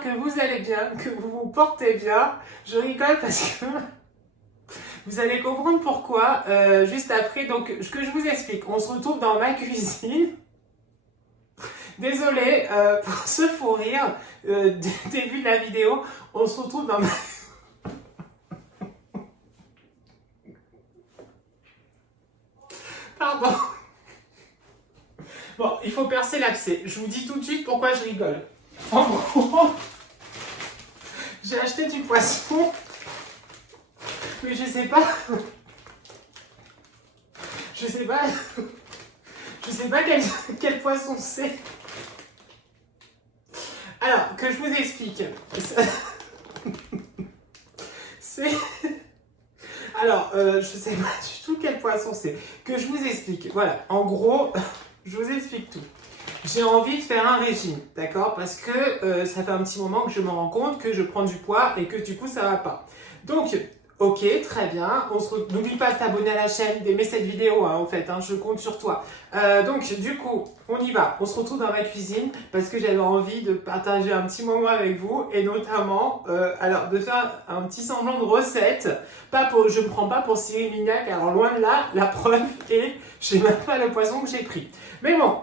j'espère que vous allez bien, que vous vous portez bien. Je rigole parce que vous allez comprendre pourquoi juste après. Donc, ce que je vous explique, on se retrouve dans ma cuisine. Désolée pour ce fou rire début de la vidéo. On se retrouve dans ma... Pardon. Bon, il faut percer l'abcès. Je vous dis tout de suite pourquoi je rigole. En gros, j'ai acheté du poisson, mais je sais pas quel poisson c'est. Alors, que je vous explique. C'est... Alors, je sais pas du tout quel poisson c'est. Que je vous explique. Voilà, en gros, je vous explique tout. J'ai envie de faire un régime, d'accord? Parce que ça fait un petit moment que je me rends compte que je prends du poids et que du coup, ça va pas. Donc, ok, très bien. N'oublie pas de t'abonner à la chaîne, d'aimer cette vidéo, hein, en fait, hein, je compte sur toi. Donc, du coup, on y va. On se retrouve dans ma cuisine parce que j'avais envie de partager un petit moment avec vous et notamment, alors, de faire un petit semblant de recette. Je ne me prends pas pour Cyril Lignac, alors loin de là, la preuve est, je sais même pas le poisson que j'ai pris. Mais bon,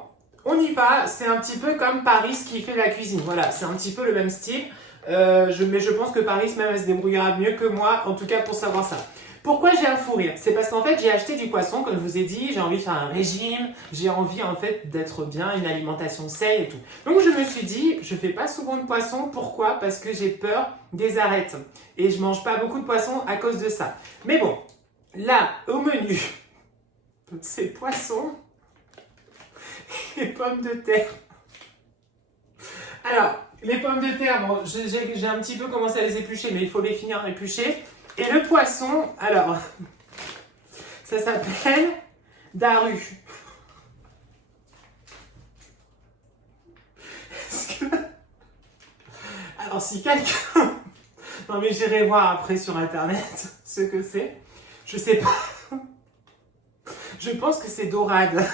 on y va, c'est un petit peu comme Paris qui fait la cuisine. Voilà, c'est un petit peu le même style. Mais je pense que Paris même elle se débrouillera mieux que moi, en tout cas pour savoir ça. Pourquoi j'ai un fou rire? C'est parce qu'en fait j'ai acheté du poisson, comme je vous ai dit, j'ai envie de faire un régime, j'ai envie en fait d'être bien, une alimentation saine et tout. Donc je me suis dit, je fais pas souvent de poisson, pourquoi? Parce que j'ai peur des arêtes. Et je mange pas beaucoup de poisson à cause de ça. Mais bon, là, au menu, c'est poisson et pommes de terre. Alors, les pommes de terre, bon, j'ai un petit peu commencé à les éplucher, mais il faut les finir à éplucher. Et le poisson, alors, ça s'appelle daru. Alors, si quelqu'un... Non, mais j'irai voir après sur Internet ce que c'est. Je sais pas. Je pense que c'est dorade.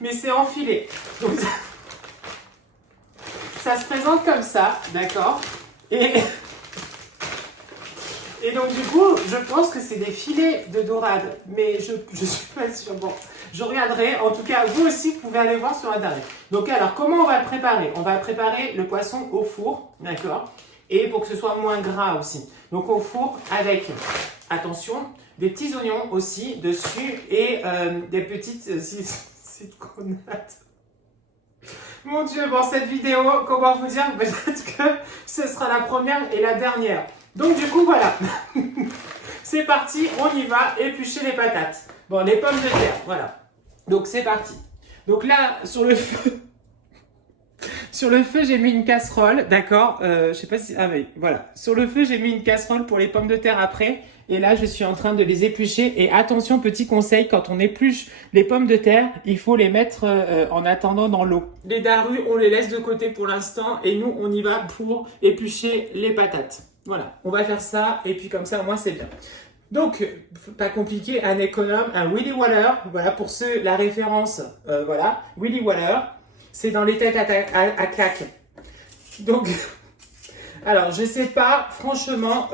Mais c'est enfilé. Donc, ça se présente comme ça, d'accord? Et donc du coup, je pense que c'est des filets de dorade, mais je suis pas sûre. Bon, je regarderai. En tout cas, vous aussi, vous pouvez aller voir sur Internet. Donc alors, comment on va le préparer? On va préparer le poisson au four, d'accord? Et pour que ce soit moins gras aussi. Donc au four avec, attention, des petits oignons aussi dessus et des petites citronnades. Mon Dieu, bon, cette vidéo, comment vous dire? Peut-être que ce sera la première et la dernière. Donc, du coup, voilà. C'est parti, on y va, éplucher les patates. Bon, les pommes de terre, voilà. Donc, c'est parti. Donc là, sur le feu, j'ai mis une casserole, d'accord? Je sais pas si... Ah oui, voilà. Sur le feu, j'ai mis une casserole pour les pommes de terre après. Et là, je suis en train de les éplucher. Et attention, petit conseil, quand on épluche les pommes de terre, il faut les mettre en attendant dans l'eau. Les darus, on les laisse de côté pour l'instant. Et nous, on y va pour éplucher les patates. Voilà, on va faire ça. Et puis comme ça, moi, c'est bien. Donc, pas compliqué, un économe, un Willy Waller. Voilà, pour ceux, la référence, voilà, Willy Waller. C'est dans les têtes à claques. Donc, alors, je sais pas, franchement...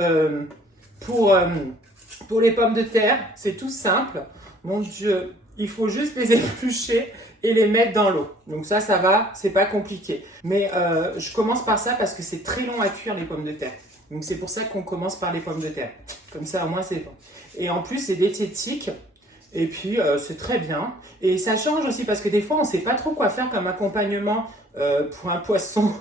Pour les pommes de terre, c'est tout simple. Mon Dieu, il faut juste les éplucher et les mettre dans l'eau. Donc ça va, c'est pas compliqué. Mais je commence par ça parce que c'est très long à cuire les pommes de terre. Donc c'est pour ça qu'on commence par les pommes de terre. Comme ça, au moins, c'est bon. Et en plus, c'est diététique. Et puis, c'est très bien. Et ça change aussi parce que des fois, on sait pas trop quoi faire comme accompagnement pour un poisson.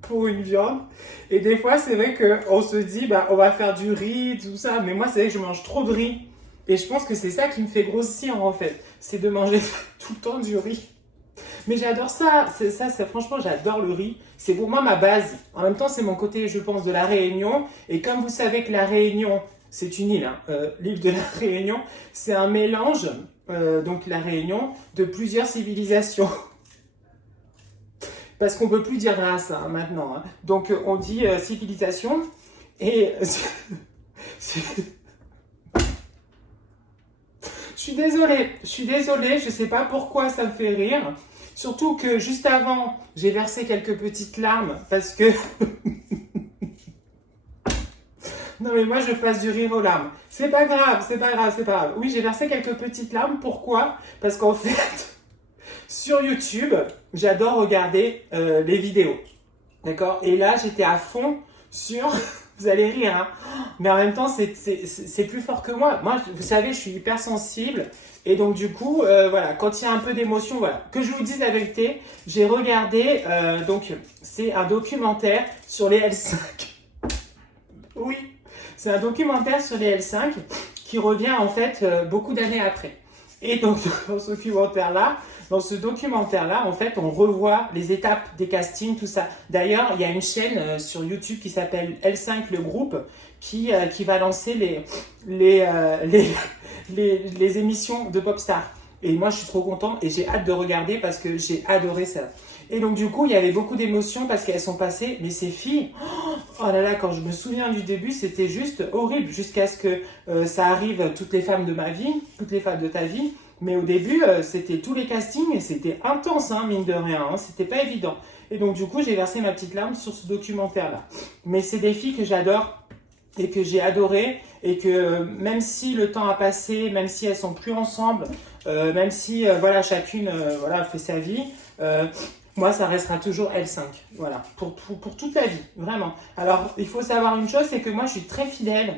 Pour une viande. Et des fois, c'est vrai qu'on se dit, bah, on va faire du riz, tout ça. Mais moi, c'est vrai que je mange trop de riz. Et je pense que c'est ça qui me fait grossir, en fait. C'est de manger tout le temps du riz. Mais j'adore ça. Franchement, j'adore le riz. C'est pour moi ma base. En même temps, c'est mon côté, je pense, de la Réunion. Et comme vous savez que la Réunion, c'est une île, hein, l'île de la Réunion, c'est un mélange, donc la Réunion, de plusieurs civilisations. Parce qu'on ne peut plus dire race hein, maintenant. Hein. Donc on dit civilisation et... je suis désolée, je ne sais pas pourquoi ça me fait rire. Surtout que juste avant, j'ai versé quelques petites larmes parce que... Non mais moi je passe du rire aux larmes. C'est pas grave, c'est pas grave, c'est pas grave. Oui, j'ai versé quelques petites larmes. Pourquoi? Parce qu'en fait, sur YouTube, j'adore regarder les vidéos. D'accord? Et là, j'étais à fond sur... Vous allez rire, hein? Mais en même temps, c'est plus fort que moi. Moi, vous savez, je suis hypersensible. Et donc, du coup, voilà, quand il y a un peu d'émotion, voilà. Que je vous dise la vérité, j'ai regardé, donc, c'est un documentaire sur les L5. Oui, c'est un documentaire sur les L5 qui revient, en fait, beaucoup d'années après. Et donc, dans ce documentaire-là, en fait, on revoit les étapes des castings, tout ça. D'ailleurs, il y a une chaîne sur YouTube qui s'appelle L5 le groupe qui va lancer les émissions de Popstar. Et moi, je suis trop contente et j'ai hâte de regarder parce que j'ai adoré ça. Et donc, du coup, il y avait beaucoup d'émotions parce qu'elles sont passées. Mais ces filles, oh là là, quand je me souviens du début, c'était juste horrible jusqu'à ce que ça arrive, toutes les femmes de ma vie, toutes les femmes de ta vie. Mais au début, c'était tous les castings et c'était intense, hein, mine de rien. Hein, c'était pas évident. Et donc, du coup, j'ai versé ma petite larme sur ce documentaire-là. Mais c'est des filles que j'adore et que j'ai adorées. Et que même si le temps a passé, même si elles sont plus ensemble, même si voilà, chacune voilà, fait sa vie, moi, ça restera toujours L5. Voilà, pour toute la vie, vraiment. Alors, il faut savoir une chose, c'est que moi, je suis très fidèle.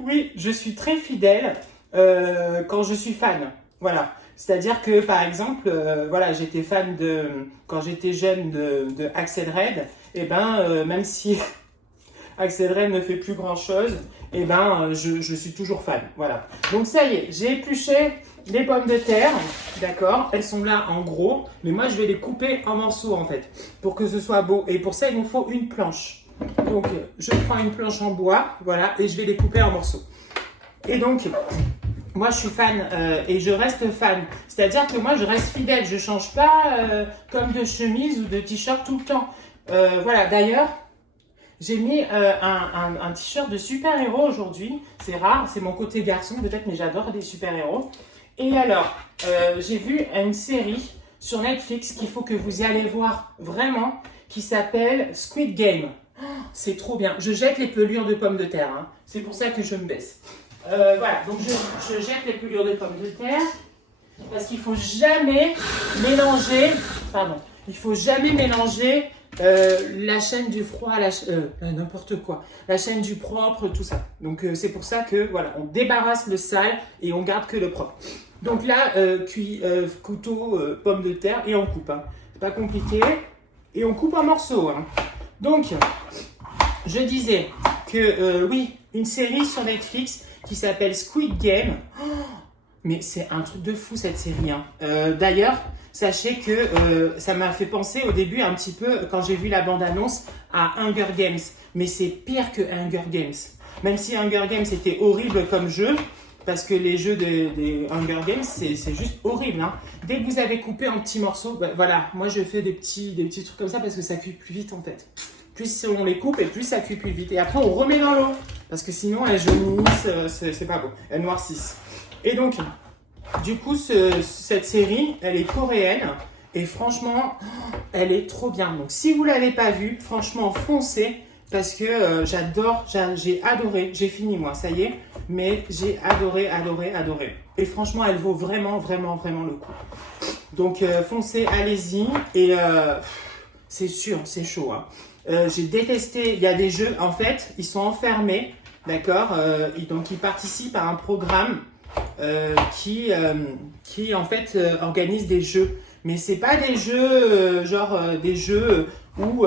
Oui, je suis très fidèle quand je suis fan. Voilà. C'est-à-dire que, par exemple, voilà, j'étais fan quand j'étais jeune de Axel Red, et ben, même si Axel Red ne fait plus grand-chose, et ben, je suis toujours fan. Voilà. Donc, ça y est, j'ai épluché les pommes de terre, d'accord? Elles sont là en gros, mais moi, je vais les couper en morceaux, en fait, pour que ce soit beau. Et pour ça, il nous faut une planche. Donc, je prends une planche en bois, voilà, et je vais les couper en morceaux. Et donc, moi, je suis fan et je reste fan. C'est-à-dire que moi, je reste fidèle. Je ne change pas comme de chemise ou de t-shirt tout le temps. Voilà, d'ailleurs, j'ai mis un t-shirt de super-héros aujourd'hui. C'est rare, c'est mon côté garçon peut-être, mais j'adore les super-héros. Et alors, j'ai vu une série sur Netflix qu'il faut que vous y allez voir vraiment, qui s'appelle Squid Game. C'est trop bien. Je jette les pelures de pommes de terre. Hein. C'est pour ça que je me baisse. Voilà, donc je jette les pelures de pommes de terre parce qu'il ne faut jamais mélanger. Pardon. Il faut jamais mélanger la chaîne du froid, n'importe quoi. La chaîne du propre, tout ça. Donc c'est pour ça que voilà, on débarrasse le sale et on garde que le propre. Donc là, couteau, pommes de terre et on coupe. Hein. C'est pas compliqué. Et on coupe en morceaux. Hein. Donc, je disais que oui, une série sur Netflix qui s'appelle Squid Game. Oh, mais c'est un truc de fou cette série. Hein. D'ailleurs, sachez que ça m'a fait penser au début un petit peu, quand j'ai vu la bande-annonce, à Hunger Games. Mais c'est pire que Hunger Games. Même si Hunger Games était horrible comme jeu, parce que les jeux des Hunger Games, c'est juste horrible. Hein. Dès que vous avez coupé en petits morceaux, bah, voilà, moi je fais des petits trucs comme ça parce que ça cuit plus vite en fait. Plus on les coupe et plus ça cuit plus vite. Et après on remet dans l'eau, parce que sinon elles jaunissent, c'est pas beau, elles noircissent. Et donc, du coup, cette série, elle est coréenne. Et franchement, elle est trop bien. Donc si vous ne l'avez pas vue, franchement, foncez. Parce que j'adore, j'ai adoré, j'ai fini moi, ça y est, mais j'ai adoré. Et franchement, elle vaut vraiment le coup. Donc foncez, allez-y, et c'est sûr, c'est chaud. Hein. J'ai détesté, il y a des jeux, en fait, ils sont enfermés, d'accord, donc ils participent à un programme qui en fait organise des jeux. Mais c'est pas des jeux des jeux où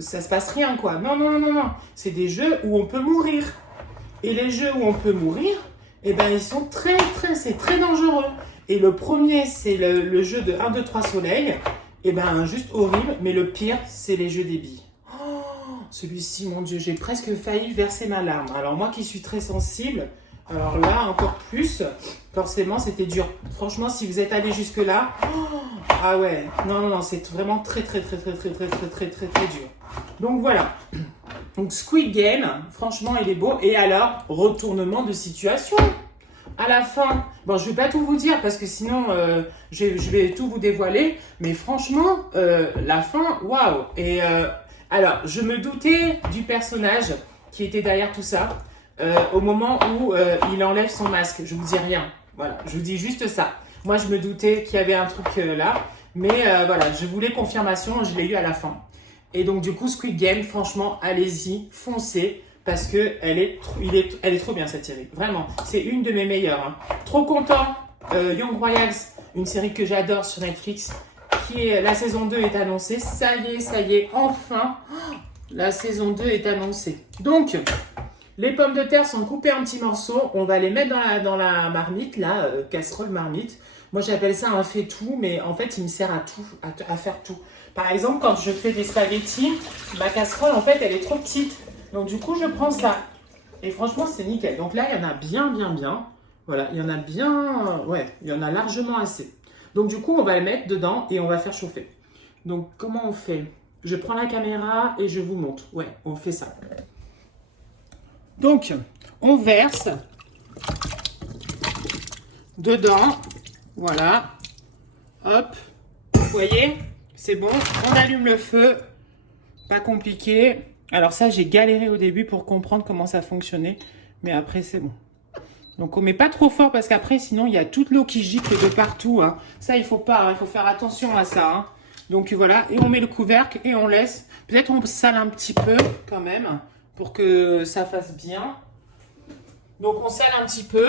ça se passe rien quoi. Non. C'est des jeux où on peut mourir. Et les jeux où on peut mourir, eh ben ils sont c'est très dangereux. Et le premier, c'est le jeu de 1, 2, 3 soleil. Eh ben juste horrible. Mais le pire, c'est les jeux des billes. Oh, celui-ci, mon Dieu, j'ai presque failli verser ma larme. Alors moi qui suis très sensible, alors là, encore plus, forcément, c'était dur. Franchement, si vous êtes allé jusque-là, ah ouais, non, c'est vraiment très dur. Donc voilà. Donc Squid Game, franchement, il est beau. Et alors, retournement de situation. à la fin, bon, je vais pas tout vous dire parce que sinon, je vais tout vous dévoiler. Mais franchement, la fin, waouh! Et alors, je me doutais du personnage qui était derrière tout ça au moment où il enlève son masque. Je vous dis rien. Voilà, je vous dis juste ça. Moi, je me doutais qu'il y avait un truc là. Mais voilà, je voulais confirmation, je l'ai eu à la fin. Et donc, du coup, Squid Game, franchement, allez-y, foncez. Parce que elle est trop bien cette série. Vraiment, c'est une de mes meilleures. Hein. Trop content. Young Royals, une série que j'adore sur Netflix. La saison 2 est annoncée. Ça y est, enfin. La saison 2 est annoncée. Donc, les pommes de terre sont coupées en petits morceaux. On va les mettre dans la marmite, là, casserole marmite. Moi, j'appelle ça un fait-tout, mais en fait, il me sert à tout, à faire tout. Par exemple, quand je fais des spaghettis, ma casserole, en fait, elle est trop petite. Donc, du coup, je prends ça. Et franchement, c'est nickel. Donc là, il y en a bien. Voilà, il y en a bien... Ouais, il y en a largement assez. Donc, du coup, on va le mettre dedans et on va faire chauffer. Donc, comment on fait? Je prends la caméra et je vous montre. Ouais, on fait ça. Donc, on verse dedans. Voilà. Hop. Vous voyez? C'est bon. On allume le feu. Pas compliqué. Alors ça, j'ai galéré au début pour comprendre comment ça fonctionnait. Mais après, c'est bon. Donc, on met pas trop fort parce qu'après, sinon, il y a toute l'eau qui gicle de partout. Hein. Ça, il faut pas. Hein. Il faut faire attention à ça. Hein. Donc, voilà. Et on met le couvercle et on laisse. Peut-être on sale un petit peu quand même pour que ça fasse bien. Donc, on sale un petit peu.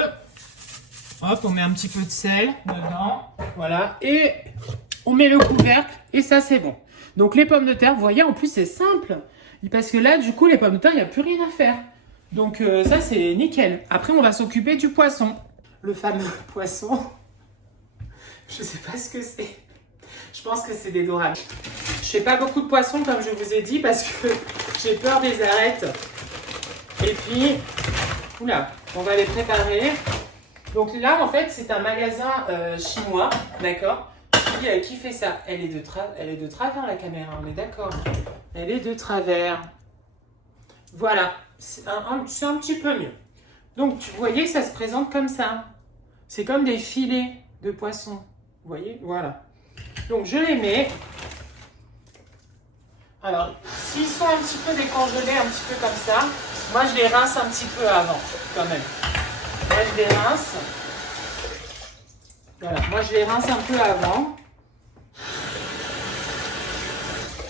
Hop, on met un petit peu de sel dedans. Voilà. Et on met le couvercle et ça, c'est bon. Donc, les pommes de terre, vous voyez, en plus, c'est simple. Parce que là, du coup, les pommes de terre, il n'y a plus rien à faire. Donc, ça, c'est nickel. Après, on va s'occuper du poisson. Le fameux poisson. Je ne sais pas ce que c'est. Je pense que c'est des dorades. Je fais pas beaucoup de poissons, comme je vous ai dit, parce que j'ai peur des arêtes. Et puis, oula, on va les préparer. Donc là, en fait, c'est un magasin chinois, d'accord, qui fait ça. Elle est de travers, la caméra, on est d'accord. Elle est de travers. Voilà, c'est un petit peu mieux. Donc, vous voyez, ça se présente comme ça. C'est comme des filets de poisson. Vous voyez, voilà. Donc, je les mets. Alors, s'ils sont un petit peu décongelés, un petit peu comme ça, moi, je les rince un petit peu avant, quand même. Moi, je les rince. Voilà, moi, je les rince un peu avant.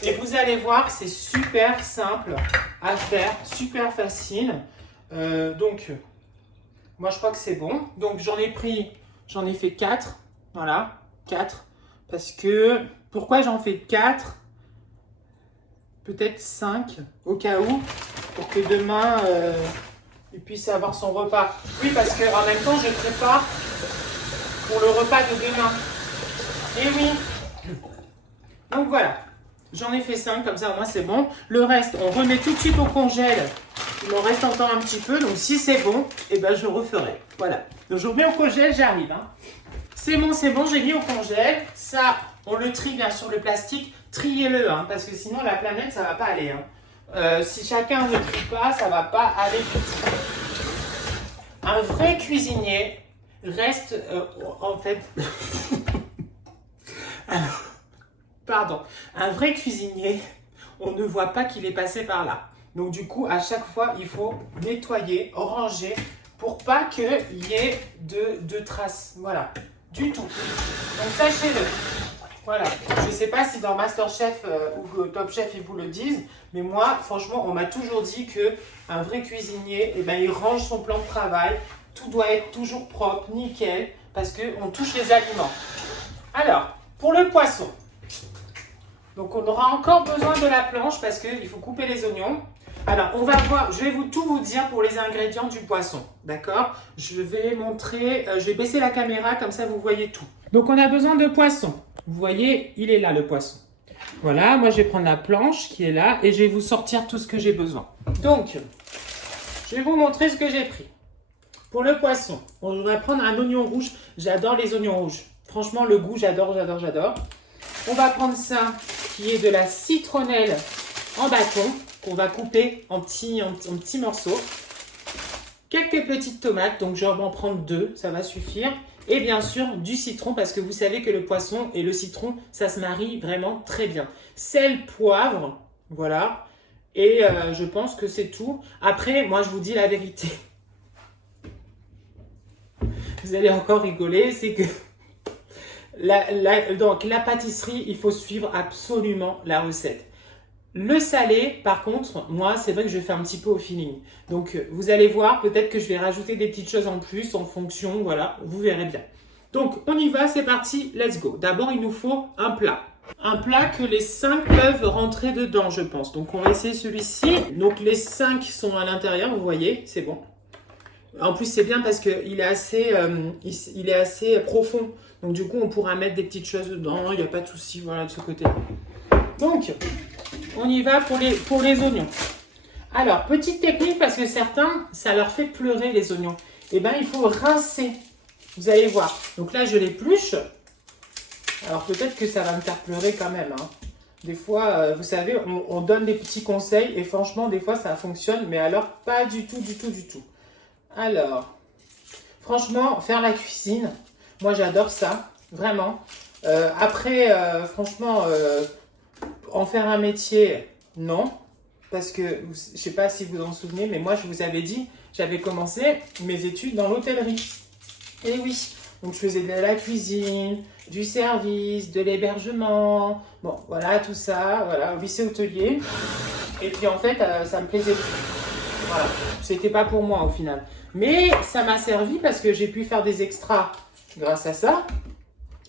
Et vous allez voir, c'est super simple à faire, super facile. Donc, moi, je crois que c'est bon. Donc, j'en ai fait 4. Voilà, 4. Parce que, pourquoi j'en fais 4? Peut-être 5, au cas où, pour que demain, il puisse avoir son repas. Oui, parce qu'en même temps, je prépare pour le repas de demain. Et oui. Donc, voilà. J'en ai fait 5, comme ça au moins c'est bon. Le reste, on remet tout de suite au congèle. Il m'en reste encore un petit peu, donc si c'est bon, eh ben je referai. Voilà. Donc je remets au congèle, j'arrive. Hein. C'est bon, j'ai mis au congèle. Ça, on le trie bien sûr le plastique. Triez-le, hein, parce que sinon la planète, ça va pas aller. Hein. Si chacun ne trie pas, ça va pas aller du tout. Un vrai cuisinier reste, en fait... Alors... Pardon, un vrai cuisinier, on ne voit pas qu'il est passé par là. Donc du coup, à chaque fois, il faut nettoyer, ranger, pour pas qu'il y ait de traces. Voilà, du tout. Donc sachez-le. Voilà, je ne sais pas si dans Masterchef ou Top Chef, ils vous le disent, mais moi, franchement, on m'a toujours dit qu'un vrai cuisinier, eh ben, il range son plan de travail, tout doit être toujours propre, nickel, parce qu'on touche les aliments. Alors, pour le poisson. Donc, on aura encore besoin de la planche parce qu'il faut couper les oignons. Alors, on va voir, je vais tout vous dire pour les ingrédients du poisson, d'accord? Je vais montrer, je vais baisser la caméra, comme ça vous voyez tout. Donc, on a besoin de poisson. Vous voyez, il est là le poisson. Voilà, moi je vais prendre la planche qui est là et je vais vous sortir tout ce que j'ai besoin. Donc, je vais vous montrer ce que j'ai pris. Pour le poisson, on va prendre un oignon rouge. J'adore les oignons rouges. Franchement, le goût, j'adore. On va prendre ça, qui est de la citronnelle en bâton, qu'on va couper en petits morceaux. quelques petites tomates, donc je vais en prendre 2, ça va suffire. Et bien sûr, du citron, parce que vous savez que le poisson et le citron, ça se marie vraiment très bien. Sel, poivre, voilà. Et je pense que c'est tout. Après, moi, je vous dis la vérité. Vous allez encore rigoler, c'est que donc la pâtisserie, il faut suivre absolument la recette. Le salé, par contre, moi, c'est vrai que je fais un petit peu au feeling. Donc, vous allez voir, peut-être que je vais rajouter des petites choses en plus, en fonction, voilà, vous verrez bien. Donc, on y va, c'est parti, let's go. D'abord, il nous faut un plat. Un plat que les 5 peuvent rentrer dedans, je pense. Donc, on va essayer celui-ci. Donc, les 5 sont à l'intérieur, vous voyez, c'est bon. En plus, c'est bien parce qu'il est assez profond. Donc, du coup, on pourra mettre des petites choses dedans. Il n'y a pas de souci, voilà, de ce côté. Donc, on y va pour les oignons. Alors, petite technique, parce que certains, ça leur fait pleurer les oignons. Eh bien, il faut rincer. Vous allez voir. Donc là, je l'épluche. Alors, peut-être que ça va me faire pleurer quand même. Hein. Des fois, vous savez, on donne des petits conseils. Et franchement, des fois, ça fonctionne. Mais alors, pas du tout, du tout, du tout. Alors, franchement, faire la cuisine, moi, j'adore ça. Vraiment. Après, franchement... en faire un métier, non, parce que je ne sais pas si vous en souvenez, mais moi je vous avais dit, j'avais commencé mes études dans l'hôtellerie. Et oui, donc je faisais de la cuisine, du service, de l'hébergement, bon voilà tout ça, voilà, au lycée hôtelier. Et puis en fait, ça me plaisait plus. Voilà, c'était pas pour moi au final. Mais ça m'a servi parce que j'ai pu faire des extras grâce à ça.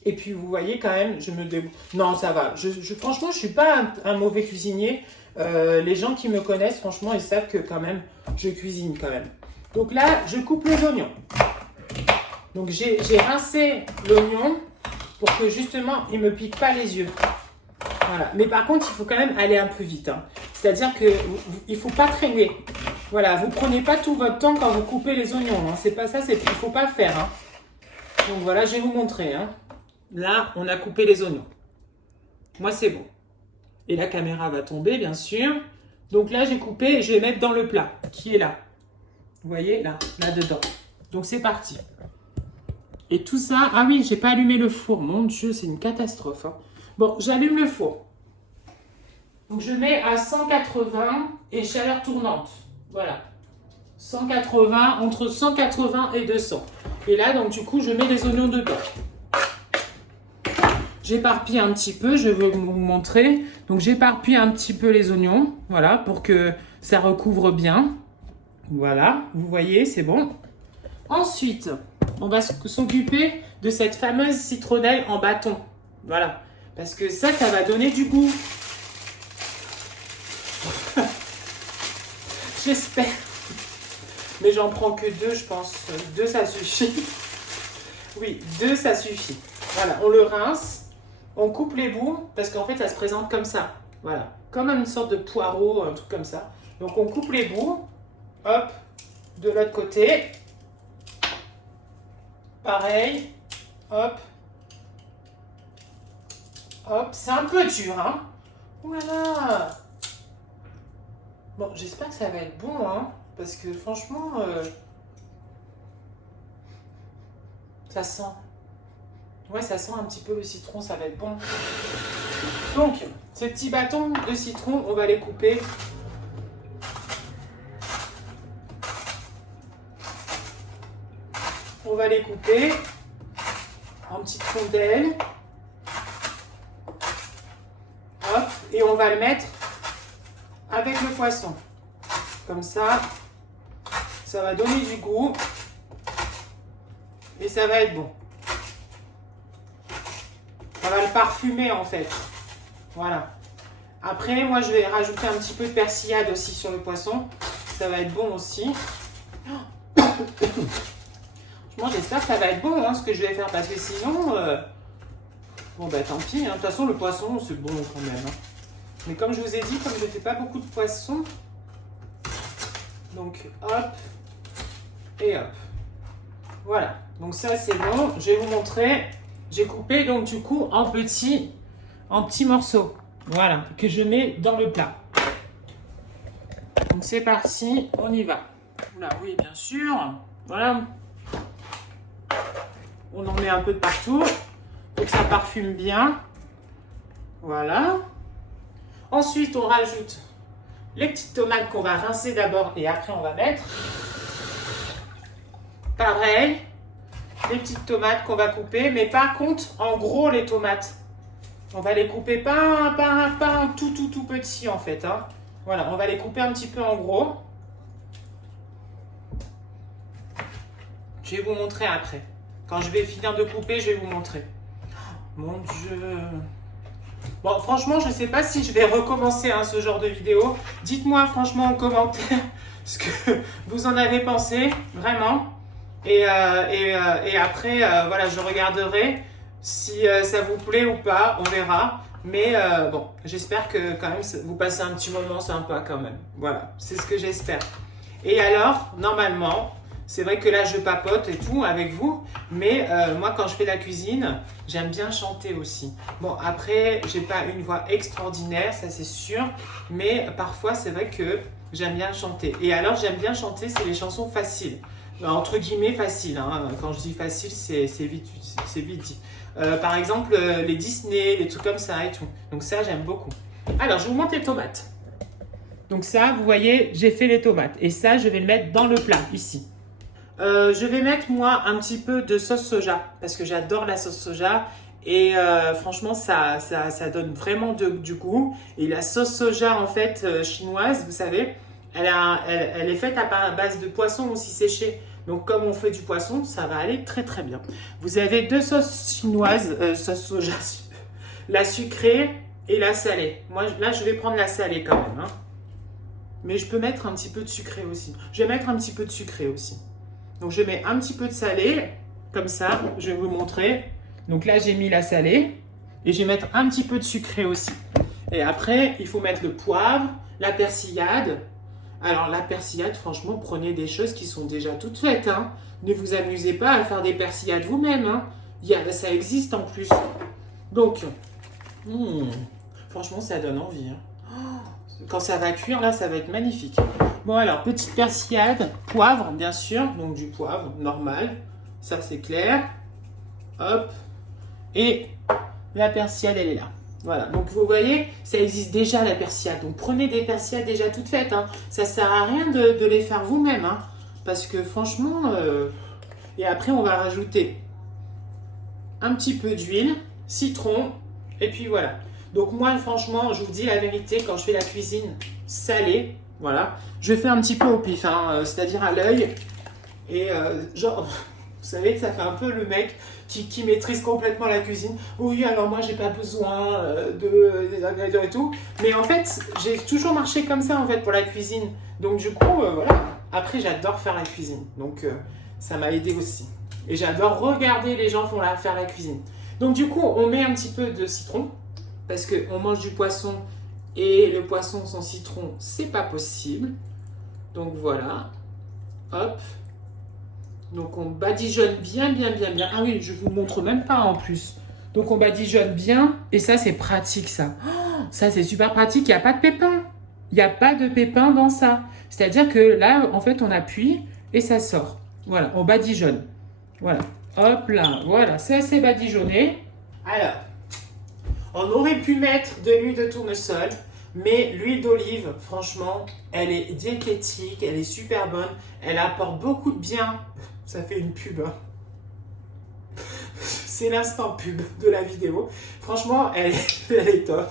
Et puis, vous voyez quand même, je me débrouille. Non, ça va. Franchement, je ne suis pas un mauvais cuisinier. Les gens qui me connaissent, franchement, ils savent que quand même, je cuisine quand même. Donc là, je coupe les oignons. Donc, j'ai rincé l'oignon pour que justement, il ne me pique pas les yeux. Voilà. Mais par contre, il faut quand même aller un peu vite. Hein. C'est-à-dire qu'il ne faut pas traîner. Voilà, vous ne prenez pas tout votre temps quand vous coupez les oignons. Hein. C'est pas ça, il ne faut pas le faire. Hein. Donc voilà, je vais vous montrer. Hein. Là, on a coupé les oignons. Moi, c'est bon. Et la caméra va tomber, bien sûr. Donc là, j'ai coupé et je vais mettre dans le plat, qui est là. Vous voyez, là-dedans. Donc, c'est parti. Et tout ça... Ah oui, j'ai pas allumé le four. Mon Dieu, c'est une catastrophe. Hein. Bon, j'allume le four. Donc, je mets à 180 et chaleur tournante. Voilà. 180, entre 180 et 200. Et là, donc, du coup, je mets les oignons dedans. J'éparpille un petit peu, je vais vous montrer. Donc j'éparpille un petit peu les oignons, voilà, pour que ça recouvre bien. Voilà, vous voyez, c'est bon. Ensuite, on va s'occuper de cette fameuse citronnelle en bâton. Voilà, parce que ça va donner du goût. J'espère. Mais j'en prends que 2, je pense. 2, ça suffit. Oui, 2, ça suffit. Voilà, on le rince. On coupe les bouts parce qu'en fait, ça se présente comme ça. Voilà, comme une sorte de poireau, un truc comme ça. Donc, on coupe les bouts. Hop, de l'autre côté. Pareil. Hop. Hop, c'est un peu dur, hein. Voilà. Bon, j'espère que ça va être bon, hein. Parce que franchement, ça sent. Ouais, ça sent un petit peu le citron, ça va être bon. Donc, ces petits bâtons de citron, on va les couper. On va les couper en petites rondelles. Hop, et on va le mettre avec le poisson. Comme ça, ça va donner du goût. Et ça va être bon. Ça va le parfumer en fait. Voilà. Après, moi, je vais rajouter un petit peu de persillade aussi sur le poisson. Ça va être bon aussi. Franchement, j'espère que ça va être bon, hein, ce que je vais faire. Parce que sinon, bon, bah tant pis. Hein. De toute façon, le poisson, c'est bon quand même. Hein. Mais comme je vous ai dit, comme je ne fais pas beaucoup de poisson, donc hop et hop. Voilà. Donc ça, c'est bon. Je vais vous montrer. J'ai coupé donc du coup en petits morceaux. Voilà, que je mets dans le plat. Donc c'est parti, on y va. Oula, oui, bien sûr. Voilà. On en met un peu de partout pour que ça parfume bien. Voilà. Ensuite, on rajoute les petites tomates qu'on va rincer d'abord et après on va mettre. Pareil, les petites tomates qu'on va couper, mais par contre, en gros, les tomates. On va les couper pas un tout petit en fait. Hein. Voilà, on va les couper un petit peu en gros. Je vais vous montrer après. Quand je vais finir de couper, je vais vous montrer. Mon Dieu. Bon, franchement, je ne sais pas si je vais recommencer hein, ce genre de vidéo. Dites-moi franchement en commentaire ce que vous en avez pensé, vraiment. Et après, voilà, je regarderai si ça vous plaît ou pas, on verra. Mais bon, j'espère que quand même vous passez un petit moment sympa quand même. Voilà, c'est ce que j'espère. Et alors, normalement, c'est vrai que là je papote et tout avec vous, mais moi quand je fais la cuisine, j'aime bien chanter aussi. Bon, après, j'ai pas une voix extraordinaire, ça c'est sûr, mais parfois c'est vrai que j'aime bien chanter. Et alors, j'aime bien chanter, c'est les chansons faciles. Entre guillemets facile, hein. Quand je dis facile, c'est vite dit. Par exemple, les Disney, les trucs comme ça et tout. Donc ça, j'aime beaucoup. Alors, je vous montre les tomates. Donc ça, vous voyez, j'ai fait les tomates. Et ça, je vais le mettre dans le plat, ici. Je vais mettre, moi, un petit peu de sauce soja. Parce que j'adore la sauce soja. Et franchement, ça donne vraiment du goût. Et la sauce soja, en fait, chinoise, vous savez, elle est faite à base de poisson aussi séché. Donc, comme on fait du poisson, ça va aller très très bien. Vous avez deux sauces chinoises, sauce soja, la sucrée et la salée. Moi, là, je vais prendre la salée quand même. Hein. Mais je peux mettre un petit peu de sucré aussi. Je vais mettre un petit peu de sucré aussi. Donc, je mets un petit peu de salé, comme ça, je vais vous montrer. Donc là, j'ai mis la salée et je vais mettre un petit peu de sucré aussi. Et après, il faut mettre le poivre, la persillade. Alors la persillade, franchement, prenez des choses qui sont déjà toutes faites. Hein. Ne vous amusez pas à faire des persillades vous-même. Hein. Ça existe en plus. Donc, franchement, ça donne envie. Hein. Quand ça va cuire, là, ça va être magnifique. Bon, alors, petite persillade, poivre, bien sûr. Donc du poivre normal. Ça, c'est clair. Hop. Et la persillade, elle est là. Voilà, donc vous voyez, ça existe déjà la persillade. Donc prenez des persillades déjà toutes faites. Hein. Ça ne sert à rien de les faire vous-même. Hein. Parce que franchement, et après on va rajouter un petit peu d'huile, citron, et puis voilà. Donc moi franchement, je vous dis la vérité, quand je fais la cuisine salée, voilà, je fais un petit peu au pif, hein, c'est-à-dire à l'œil. Et genre, vous savez, ça fait un peu le mec qui maîtrise complètement la cuisine. Oui, alors moi, j'ai pas besoin des ingrédients et tout. Mais en fait, j'ai toujours marché comme ça, en fait, pour la cuisine. Donc, du coup, voilà. Après, j'adore faire la cuisine. Donc, ça m'a aidé aussi. Et j'adore regarder les gens faire la cuisine. Donc, du coup, on met un petit peu de citron. Parce qu'on mange du poisson. Et le poisson sans citron, c'est pas possible. Donc, voilà. Hop. Donc on badigeonne bien. Ah oui, je vous montre même pas en plus. Donc on badigeonne bien. Et ça, c'est pratique ça. Oh, ça, c'est super pratique. Il n'y a pas de pépins. Il n'y a pas de pépins dans ça. C'est-à-dire que là, en fait, on appuie et ça sort. Voilà, on badigeonne. Voilà. Hop là. Voilà, ça c'est badigeonné. Alors, on aurait pu mettre de l'huile de tournesol. Mais l'huile d'olive, franchement, elle est diététique. Elle est super bonne. Elle apporte beaucoup de bien. Ça fait une pub. Hein. C'est l'instant pub de la vidéo. Franchement, elle est top.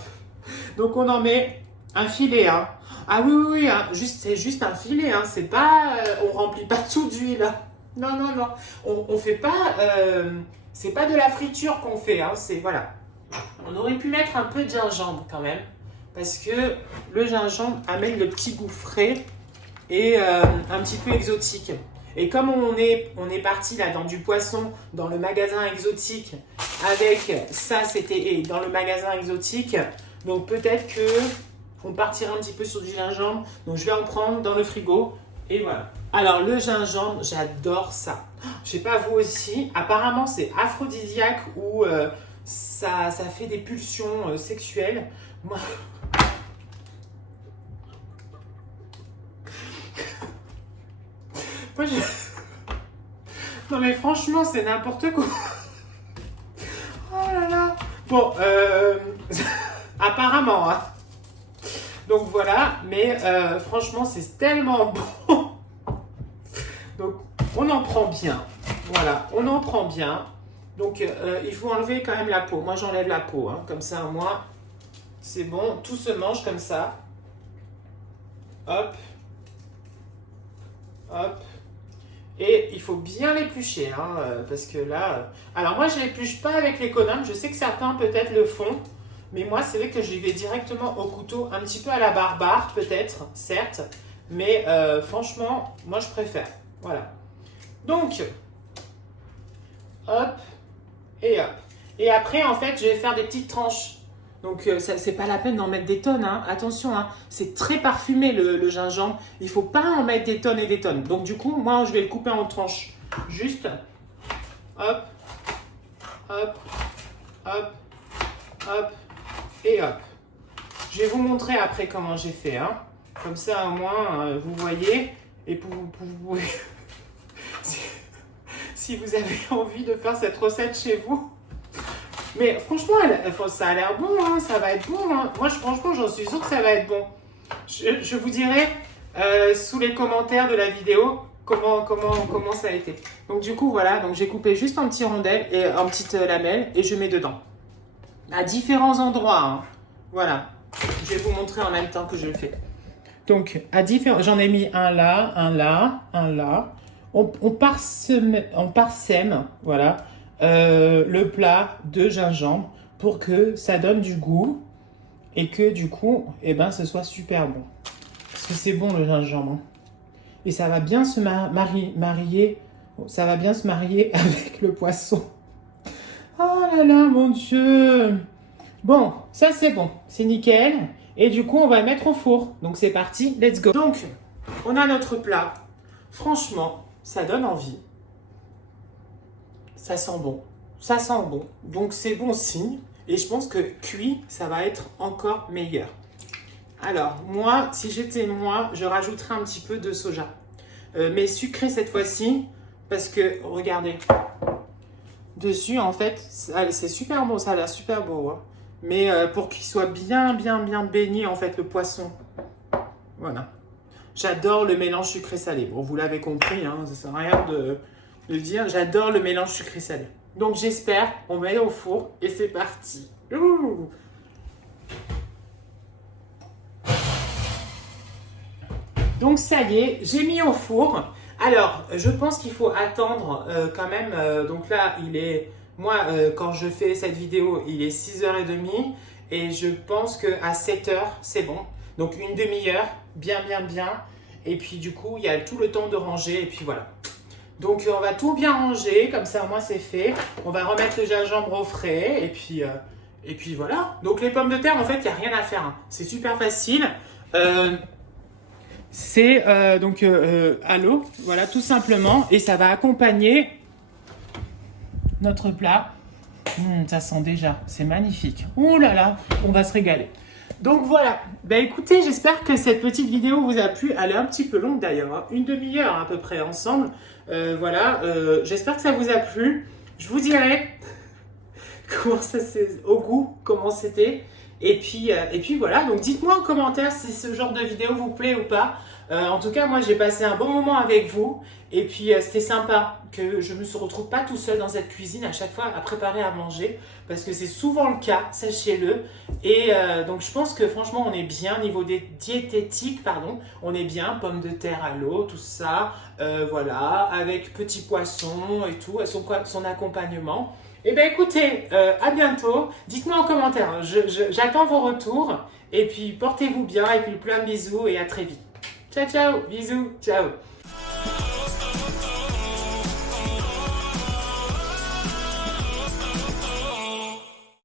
Donc, on en met un filet. Hein. Ah oui. Hein. C'est juste un filet. Hein. C'est pas, on remplit pas tout d'huile. Hein. Non. On fait pas... c'est pas de la friture qu'on fait. Hein. C'est, voilà. On aurait pu mettre un peu de gingembre quand même. Parce que le gingembre amène le petit goût frais et un petit peu exotique. Et comme on est parti là dans du poisson, dans le magasin exotique, avec ça c'était dans le magasin exotique, donc peut-être que on partira un petit peu sur du gingembre. Donc je vais en prendre dans le frigo et voilà. Alors le gingembre, j'adore ça. Je sais pas vous aussi, apparemment c'est aphrodisiaque ou ça fait des pulsions sexuelles. Moi... Moi, non mais franchement, c'est n'importe quoi. Oh là là. Bon, apparemment, hein. Donc voilà, mais franchement, c'est tellement bon. Donc, on en prend bien. Voilà, on en prend bien. Donc, il faut enlever quand même la peau. Moi, j'enlève la peau, hein. Comme ça, moi, c'est bon. Tout se mange comme ça. Hop. Hop. Et il faut bien l'éplucher, hein, parce que là... Alors moi, je ne l'épluche pas avec l'économe. Je sais que certains peut-être le font. Mais moi, c'est vrai que j'y vais directement au couteau, un petit peu à la barbare, peut-être, certes. Mais franchement, moi, je préfère. Voilà. Donc, hop, et hop. Et après, en fait, je vais faire des petites tranches. Donc, c'est pas la peine d'en mettre des tonnes. Hein. Attention, hein, c'est très parfumé le gingembre. Il ne faut pas en mettre des tonnes et des tonnes. Donc, du coup, moi, je vais le couper en tranches. Juste, hop, hop, hop, hop, et hop. Je vais vous montrer après comment j'ai fait. Hein. Comme ça, au moins, vous voyez. Et vous pouvez... si vous avez envie de faire cette recette chez vous. Mais franchement, ça a l'air bon, hein, ça va être bon. Hein. Moi, franchement, j'en suis sûre que ça va être bon. Je vous dirai sous les commentaires de la vidéo comment ça a été. Donc du coup, voilà, donc j'ai coupé juste en petites rondelles et en petites lamelles et je mets dedans. À différents endroits, hein. Voilà. Je vais vous montrer en même temps que je le fais. Donc, j'en ai mis un là, un là, un là. On parsème, voilà. Le plat de gingembre pour que ça donne du goût et que du coup, eh ben, ce soit super bon. Parce que c'est bon le gingembre. Hein. Et ça va bien se marier. Ça va bien se marier avec le poisson. Oh là là, mon Dieu. Bon, ça c'est bon. C'est nickel. Et du coup, on va le mettre au four. Donc c'est parti, let's go. Donc, on a notre plat. Franchement, ça donne envie. Ça sent bon. Ça sent bon. Donc c'est bon signe. Et je pense que cuit, ça va être encore meilleur. Alors, moi, si j'étais moi, je rajouterais un petit peu de soja. Mais sucré cette fois-ci. Parce que, regardez. Dessus, en fait, c'est super bon. Ça a l'air super beau. Hein. Mais pour qu'il soit bien baigné, en fait, le poisson. Voilà. J'adore le mélange sucré-salé. Bon, vous l'avez compris, hein, ça sert à rien de le dire. J'adore le mélange sucré-salé. Donc, j'espère, on met au four et c'est parti. Ouh. Donc, ça y est, j'ai mis au four. Alors, je pense qu'il faut attendre quand même. Donc là, moi, quand je fais cette vidéo, il est 6h30. Et je pense qu'à 7h, c'est bon. Donc, une demi-heure, bien. Et puis, du coup, il y a tout le temps de ranger. Et puis, voilà. Donc, on va tout bien ranger. Comme ça, au moins, c'est fait. On va remettre le gingembre au frais. Et puis voilà. Donc, les pommes de terre, en fait, il n'y a rien à faire. Hein. C'est super facile. C'est à l'eau. Voilà, tout simplement. Et ça va accompagner notre plat. Ça sent déjà. C'est magnifique. Oh là là, on va se régaler. Donc voilà, ben écoutez, j'espère que cette petite vidéo vous a plu. Elle est un petit peu longue d'ailleurs, hein. Une demi-heure à peu près ensemble. Voilà, j'espère que ça vous a plu. Je vous dirai comment ça c'est au goût, comment c'était. Et puis voilà, donc dites-moi en commentaire si ce genre de vidéo vous plaît ou pas. En tout cas, moi j'ai passé un bon moment avec vous. Et puis c'était sympa que je ne me retrouve pas tout seul dans cette cuisine à chaque fois à préparer à manger. Parce que c'est souvent le cas, sachez-le. Et donc je pense que franchement on est bien niveau des diététiques, pardon. On est bien, pommes de terre à l'eau, tout ça. Voilà, avec petits poissons et tout, son accompagnement. Eh bien écoutez, à bientôt. Dites-moi en commentaire, hein. J'attends vos retours. Et puis portez-vous bien et puis plein de bisous et à très vite. Ciao, ciao, bisous, ciao.